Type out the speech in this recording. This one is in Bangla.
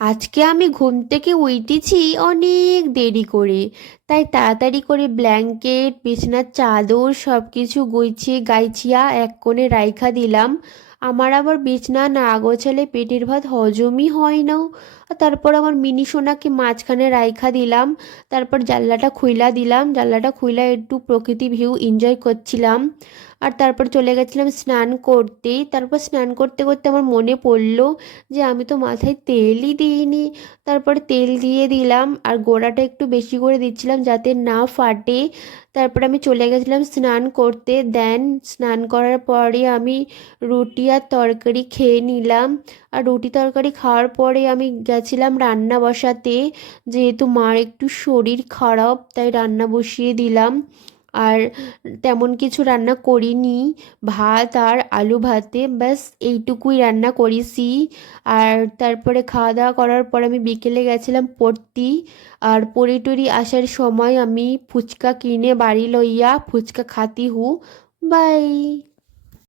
আজকে আমি ঘুম থেকে উঠেছি অনেক দেরি করে। তাই তাড়াতাড়ি করে ব্ল্যাঙ্কেট, বিছানার চাদর সব কিছু গুছিয়ে গাইছিয়া এক কোণে রাইখা দিলাম। আমার আবার বিছনা না গোছালে পেটের ভাত হজমই হয় না। আর তারপর আমার মিনি সোনাকে মাঝখানে রাইখা দিলাম। তারপর জানলাটা খুইলা দিলাম, জানলাটা খুইলা একটু প্রকৃতি ভিউ এনজয় করছিলাম। আর তারপর চলে গেছিলাম স্নান করতে। তারপর স্নান করতে করতে আমার মনে পড়লো যে আমি তো মাথায় তেলই দিইনি। তারপর তেল দিয়ে দিলাম আর গোড়াটা একটু বেশি করে দিচ্ছিলাম যাতে না ফাটে। তারপর আমি চলে গেছিলাম স্নান করতে। দেন স্নান করার পরে আমি রুটি আর তরকারি খেয়ে নিলাম। আর রুটি তরকারি খাওয়ার পরে আমি গেছিলাম রান্না বসাতে, যেহেতু মার একটু শরীর খারাপ তাই রান্না বসিয়ে দিলাম। আর তেমন কিছু রান্না করিনি, ভাত আর আলু ভাতে ব্যাস এইটুকুই রান্না করেছি। আর তারপরে খাওয়া দাওয়া করার পর আমি বিকেলে গেছিলাম পড়তি। আর পড়ি টড়ি আসার সময় আমি ফুচকা কিনে বাড়ি লইয়া ফুচকা খাতি হু। বাই।